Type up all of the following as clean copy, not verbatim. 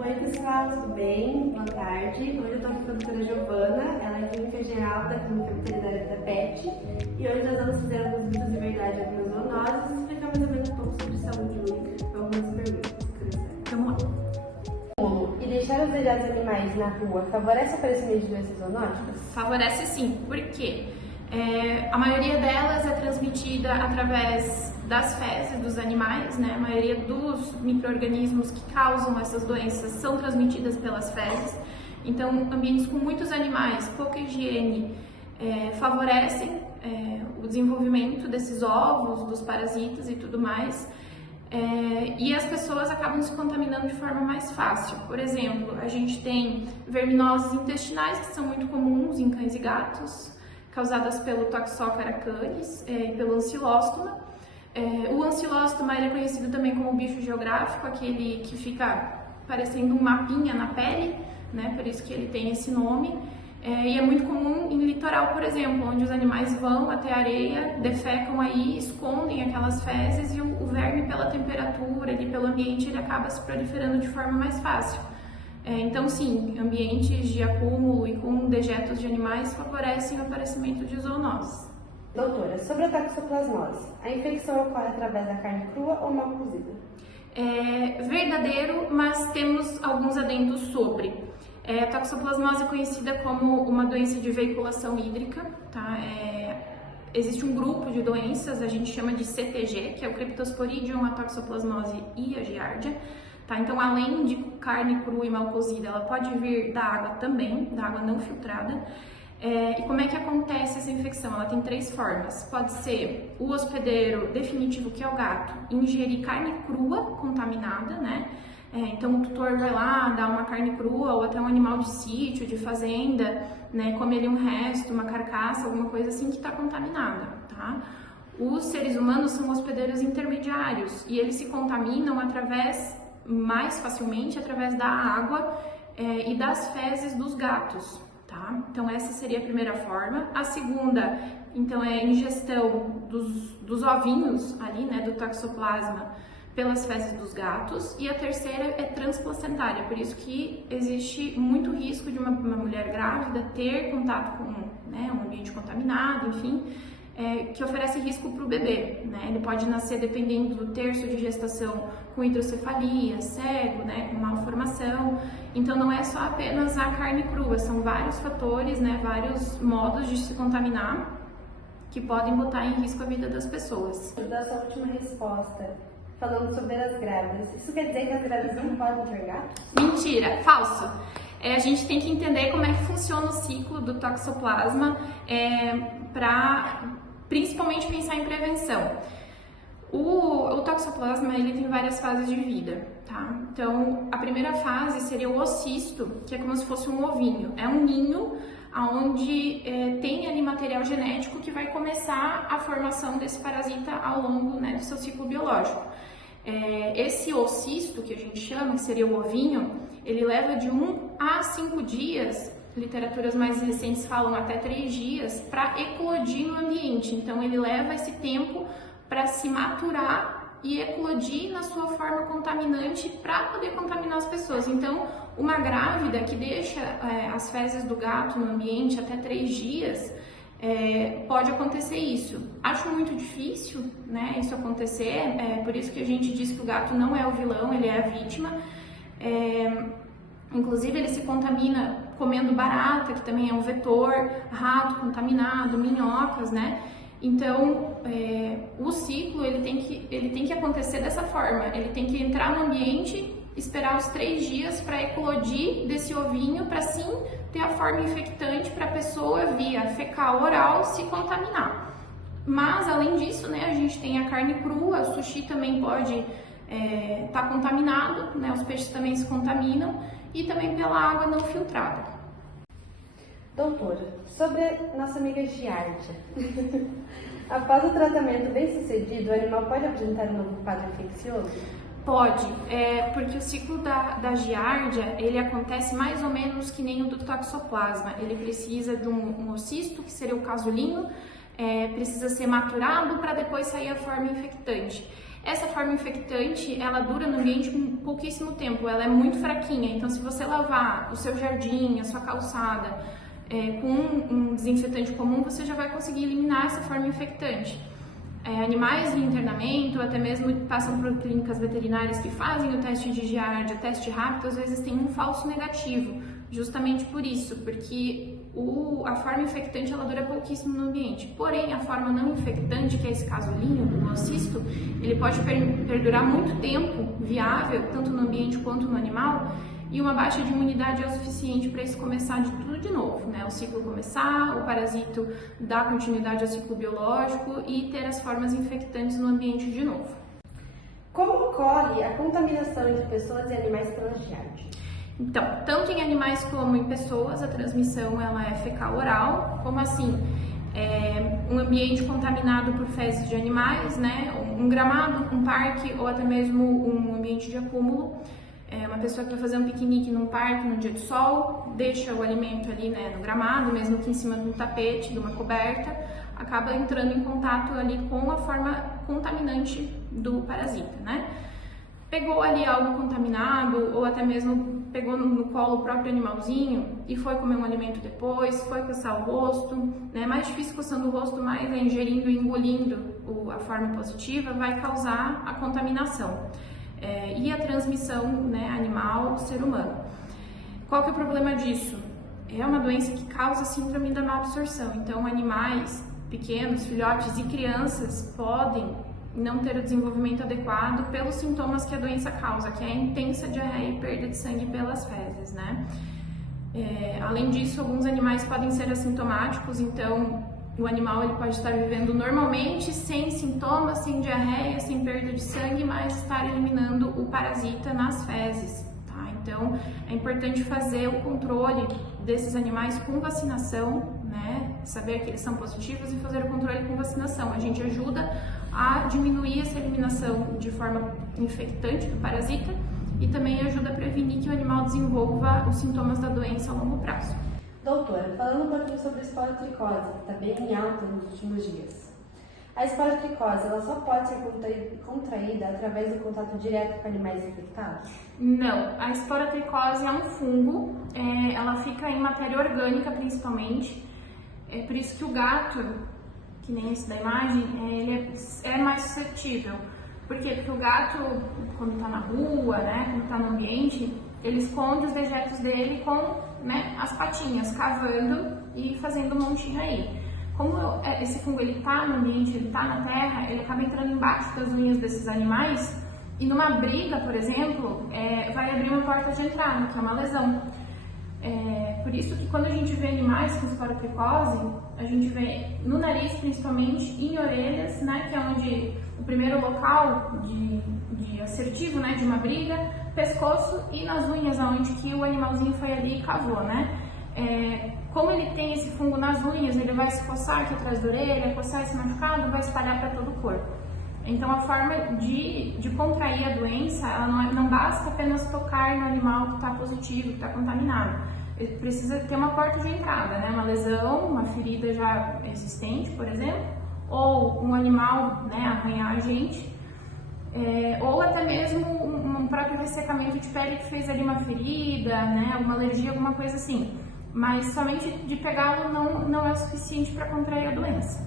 Oi pessoal, tudo bem? Boa tarde. Hoje eu estou aqui com a doutora Giovana, ela é clínica geral da Clínica Veterinária da PET e hoje nós vamos fazer alguns mitos de verdade, algumas zoonoses e explicar mais ou menos um pouco sobre saúde única e algumas perguntas. Vamos lá. E deixar os velhados animais na rua favorece o aparecimento de doenças zoonóticas? Favorece sim, porque a maioria delas é transmitida através das fezes dos animais, né? A maioria dos micro-organismos que causam essas doenças são transmitidas pelas fezes. Então, ambientes com muitos animais, pouca higiene, favorecem o desenvolvimento desses ovos, dos parasitas e tudo mais. E as pessoas acabam se contaminando de forma mais fácil. Por exemplo, a gente tem verminoses intestinais que são muito comuns em cães e gatos, causadas pelo Toxocara canis e pelo ancilóstoma. O ancilóstoma ele é conhecido também como bicho geográfico, aquele que fica parecendo um mapinha na pele, né? Por isso que ele tem esse nome. E é muito comum em litoral, por exemplo, onde os animais vão até a areia, defecam aí, escondem aquelas fezes e o verme, pela temperatura e pelo ambiente, ele acaba se proliferando de forma mais fácil. Então, sim, ambientes de acúmulo e com dejetos de animais favorecem o aparecimento de zoonoses. Doutora, sobre a toxoplasmose, a infecção ocorre através da carne crua ou mal cozida? É verdadeiro, mas temos alguns adendos sobre. A toxoplasmose é conhecida como uma doença de veiculação hídrica, tá? Existe um grupo de doenças, a gente chama de CTG, que é o Cryptosporidium, a toxoplasmose e a giardia. Tá? Então, além de carne crua e mal cozida, ela pode vir da água também, da água não filtrada. E como é que acontece essa infecção? Ela tem 3 formas. Pode ser o hospedeiro definitivo, que é o gato, ingerir carne crua contaminada, né? Então o tutor vai lá, dá uma carne crua ou até um animal de sítio, de fazenda, né? Come ali um resto, uma carcaça, alguma coisa assim que está contaminada, tá? Os seres humanos são hospedeiros intermediários e eles se contaminam mais facilmente através da água e das fezes dos gatos, tá? Então essa seria a primeira forma. A segunda, então, é a ingestão dos ovinhos ali, né, do toxoplasma pelas fezes dos gatos. E a terceira é transplacentária, por isso que existe muito risco de uma mulher grávida ter contato com, né, um ambiente contaminado, enfim, que oferece risco para o bebê, né? Ele pode nascer, dependendo do terço de gestação, com hidrocefalia, cego, né, com malformação. Então não é só apenas a carne crua, são vários fatores, né, vários modos de se contaminar que podem botar em risco a vida das pessoas. Da sua última resposta, falando sobre as grávidas, isso quer dizer que as grávidas não podem ter gatos? Mentira, falso. A gente tem que entender como é que funciona o ciclo do toxoplasma para principalmente pensar em prevenção. O toxoplasma ele tem várias fases de vida, tá? Então, a primeira fase seria o ocisto, que é como se fosse um ovinho. É um ninho onde tem ali material genético que vai começar a formação desse parasita ao longo, né, do seu ciclo biológico. Esse ocisto, que a gente chama, que seria o ovinho, ele leva de 1 a 5 dias, literaturas mais recentes falam até 3 dias, para eclodir no ambiente. Então, ele leva esse tempo para se maturar e eclodir na sua forma contaminante para poder contaminar as pessoas. Então, uma grávida que deixa as fezes do gato no ambiente até 3 dias, pode acontecer isso. Acho muito difícil, né, isso acontecer, por isso que a gente diz que o gato não é o vilão, ele é a vítima. Inclusive, ele se contamina comendo barata, que também é um vetor, rato contaminado, minhocas, né? Então, o ciclo ele tem que acontecer dessa forma. Ele tem que entrar no ambiente, esperar os 3 dias para eclodir desse ovinho, para sim ter a forma infectante para a pessoa via fecal oral se contaminar. Mas, além disso, né, a gente tem a carne crua, o sushi também pode estar contaminado, né? Os peixes também se contaminam e também pela água não filtrada. Doutora, sobre a nossa amiga giardia. Após o tratamento bem sucedido, o animal pode apresentar um novo quadro infeccioso? Pode, porque o ciclo da giardia, ele acontece mais ou menos que nem o do toxoplasma. Ele precisa de um ocisto, que seria o casulinho, precisa ser maturado para depois sair a forma infectante. Essa forma infectante, ela dura no ambiente pouquíssimo tempo, ela é muito fraquinha, então se você lavar o seu jardim, a sua calçada com um desinfetante comum, você já vai conseguir eliminar essa forma infectante. Animais em internamento, até mesmo passam por clínicas veterinárias que fazem o teste de Giardia, o teste rápido, às vezes tem um falso negativo, justamente por isso, porque a forma infectante ela dura pouquíssimo no ambiente. Porém, a forma não infectante, que é esse casulinho, o cisto, ele pode perdurar muito tempo viável, tanto no ambiente quanto no animal, e uma baixa de imunidade é o suficiente para isso começar de tudo de novo, né? O ciclo começar, o parasito dar continuidade ao ciclo biológico e ter as formas infectantes no ambiente de novo. Como ocorre a contaminação entre pessoas e animais pela Giardia? Então, tanto em animais como em pessoas, a transmissão ela é fecal-oral, como assim, um ambiente contaminado por fezes de animais, né? Um gramado, um parque ou até mesmo um ambiente de acúmulo. Uma pessoa que vai fazer um piquenique num parque, num dia de sol, deixa o alimento ali, né, no gramado, mesmo que em cima de um tapete, de uma coberta, acaba entrando em contato ali com a forma contaminante do parasita, né? Pegou ali algo contaminado ou até mesmo pegou no colo o próprio animalzinho e foi comer um alimento depois, foi coçar o rosto, né? Mais difícil coçando o rosto, mais ingerindo e engolindo a forma positiva vai causar a contaminação. E a transmissão, né, animal-ser humano. Qual que é o problema disso? É uma doença que causa síndrome da má absorção, então animais pequenos, filhotes e crianças podem não ter o desenvolvimento adequado pelos sintomas que a doença causa, que é a intensa diarreia e perda de sangue pelas fezes, né? Além disso, alguns animais podem ser assintomáticos, então o animal ele pode estar vivendo normalmente, sem sintomas, sem diarreia, sem perda de sangue, mas estar eliminando o parasita nas fezes, tá? Então, é importante fazer o controle desses animais com vacinação, né? Saber que eles são positivos e fazer o controle com vacinação. A gente ajuda a diminuir essa eliminação de forma infectante do parasita e também ajuda a prevenir que o animal desenvolva os sintomas da doença a longo prazo. Doutora, falando um pouquinho sobre a esporotricose, que está bem em alta nos últimos dias. A esporotricose, ela só pode ser contraída através do contato direto com animais infectados? Não, a esporotricose é um fungo, ela fica em matéria orgânica principalmente, é por isso que o gato, que nem esse da imagem, ele é mais suscetível. Por quê? Porque o gato, quando está na rua, né, quando está no ambiente, ele esconde os dejetos dele com, né, as patinhas, cavando e fazendo um montinho aí. Como esse fungo ele está no ambiente, ele está na terra, ele acaba entrando embaixo das unhas desses animais e numa briga, por exemplo, vai abrir uma porta de entrada, que é uma lesão. Por isso que quando a gente vê animais com esporotricose, a gente vê no nariz principalmente e em orelhas, né, que é onde o primeiro local de assertivo, né, de uma briga, pescoço e nas unhas, onde que o animalzinho foi ali e cavou, né? Como ele tem esse fungo nas unhas, ele vai se coçar aqui atrás da orelha, coçar esse machucado, vai espalhar para todo o corpo. Então a forma de contrair a doença, ela não basta apenas tocar no animal que está positivo, que está contaminado. Ele precisa ter uma porta de entrada, né? Uma lesão, uma ferida já existente, por exemplo, ou um animal, né, arranhar a gente, ou até mesmo um próprio ressecamento de pele que fez ali uma ferida, né, uma alergia, alguma coisa assim. Mas somente de pegá-lo não é o suficiente para contrair a doença.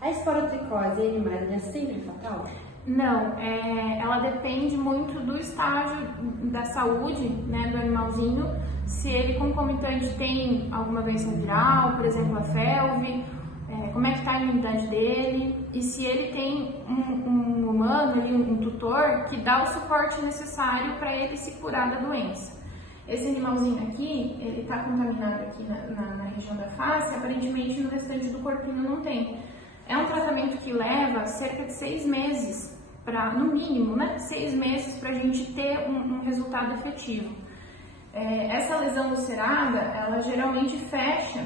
A esporotricose em animais é sempre fatal? Não, ela depende muito do estágio da saúde, né, do animalzinho, se ele concomitante tem alguma doença viral, por exemplo a felve, como é que está a imunidade dele e se ele tem um humano, um tutor que dá o suporte necessário para ele se curar da doença. Esse animalzinho aqui, ele está contaminado aqui na região da face, aparentemente no restante do corpinho não tem. É um tratamento que leva cerca de 6 meses, no mínimo, né? 6 meses para a gente ter um resultado efetivo. Essa lesão ulcerada, ela geralmente fecha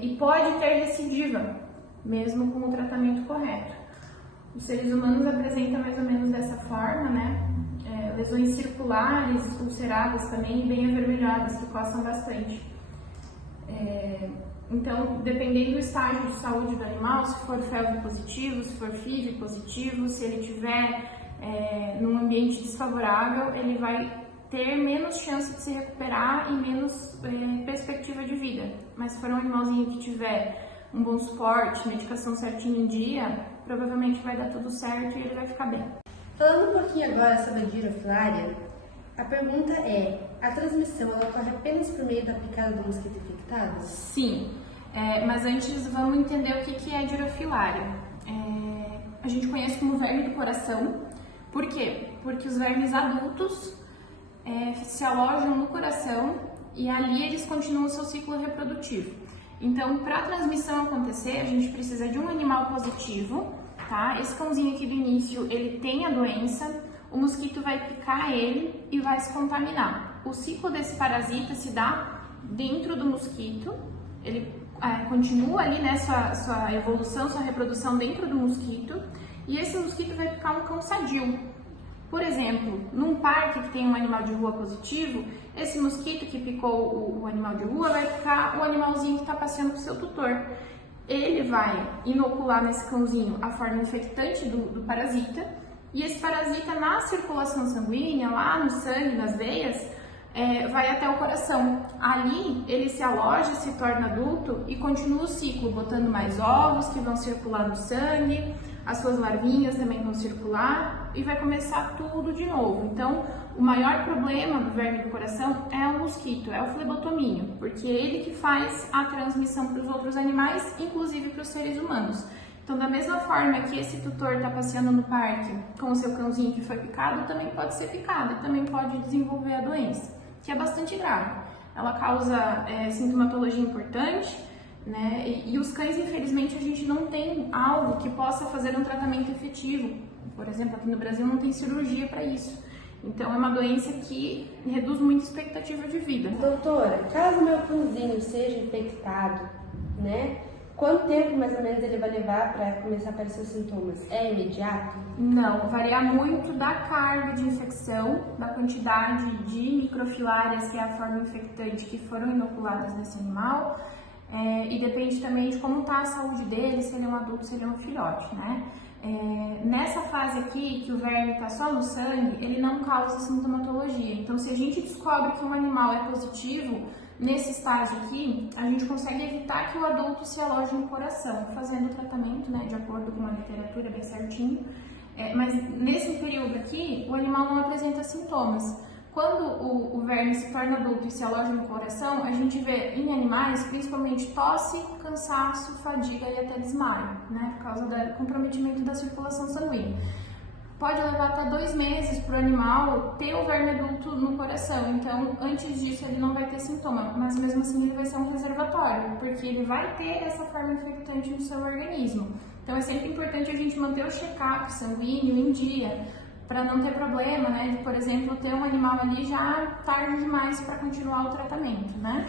e pode ter recidiva, mesmo com o tratamento correto. Os seres humanos apresentam mais ou menos dessa forma, né? Lesões circulares, ulceradas também, bem avermelhadas, que coçam bastante. Então, dependendo do estágio de saúde do animal, se for felv positivo, se for FIV positivo, se ele tiver num ambiente desfavorável, ele vai ter menos chance de se recuperar e menos perspectiva de vida. Mas se for um animalzinho que tiver um bom suporte, medicação certinha em dia, provavelmente vai dar tudo certo e ele vai ficar bem. Falando um pouquinho agora sobre a girofilária, a pergunta é: a transmissão ela ocorre apenas por meio da picada do mosquito infectado? Sim, mas antes vamos entender o que é a girofilária. A gente conhece como verme do coração. Por quê? Porque os vermes adultos se alojam no coração e ali eles continuam o seu ciclo reprodutivo. Então, para a transmissão acontecer, a gente precisa de um animal positivo, tá? Esse cãozinho aqui do início, ele tem a doença, o mosquito vai picar ele e vai se contaminar. O ciclo desse parasita se dá dentro do mosquito, ele continua ali, né, sua evolução, sua reprodução dentro do mosquito, e esse mosquito vai picar um cão sadio. Por exemplo, num parque que tem um animal de rua positivo, esse mosquito que picou o animal de rua vai picar o animalzinho que está passeando com o seu tutor. Ele vai inocular nesse cãozinho a forma infectante do parasita, e esse parasita na circulação sanguínea, lá no sangue, nas veias, vai até o coração. Ali ele se aloja, se torna adulto e continua o ciclo, botando mais ovos que vão circular no sangue, as suas larvinhas também vão circular e vai começar tudo de novo. Então, o maior problema do verme do coração é o mosquito, é o flebotomínio, porque é ele que faz a transmissão para os outros animais, inclusive para os seres humanos. Então, da mesma forma que esse tutor está passeando no parque com o seu cãozinho que foi picado, também pode ser picado e também pode desenvolver a doença, que é bastante grave. Ela causa sintomatologia importante, né? E os cães, infelizmente, a gente não tem algo que possa fazer um tratamento efetivo. Por exemplo, aqui no Brasil não tem cirurgia para isso. Então, é uma doença que reduz muito a expectativa de vida. Doutora, caso meu cãozinho seja infectado, né? Quanto tempo mais ou menos ele vai levar para começar a aparecer os sintomas? É imediato? Não, varia muito da carga de infecção, da quantidade de microfilárias, que é a forma infectante, que foram inoculadas nesse animal, e depende também de como está a saúde dele, se ele é um adulto, se ele é um filhote, né? Nessa fase aqui, que o verme está só no sangue, ele não causa sintomatologia. Então, se a gente descobre que um animal é positivo, nesse estágio aqui, a gente consegue evitar que o adulto se aloje no coração, fazendo o tratamento, né, de acordo com a literatura bem certinho. Mas nesse período aqui, o animal não apresenta sintomas. Quando o verme se torna adulto e se aloja no coração, a gente vê em animais, principalmente tosse, cansaço, fadiga e até desmaio, né, por causa do comprometimento da circulação sanguínea. Pode levar até 2 meses para o animal ter o verme adulto no coração, então antes disso ele não vai ter sintoma, mas mesmo assim ele vai ser um reservatório, porque ele vai ter essa forma infectante no seu organismo. Então é sempre importante a gente manter o check-up sanguíneo em dia, para não ter problema, né, de, por exemplo, ter um animal ali já tarde demais para continuar o tratamento, né?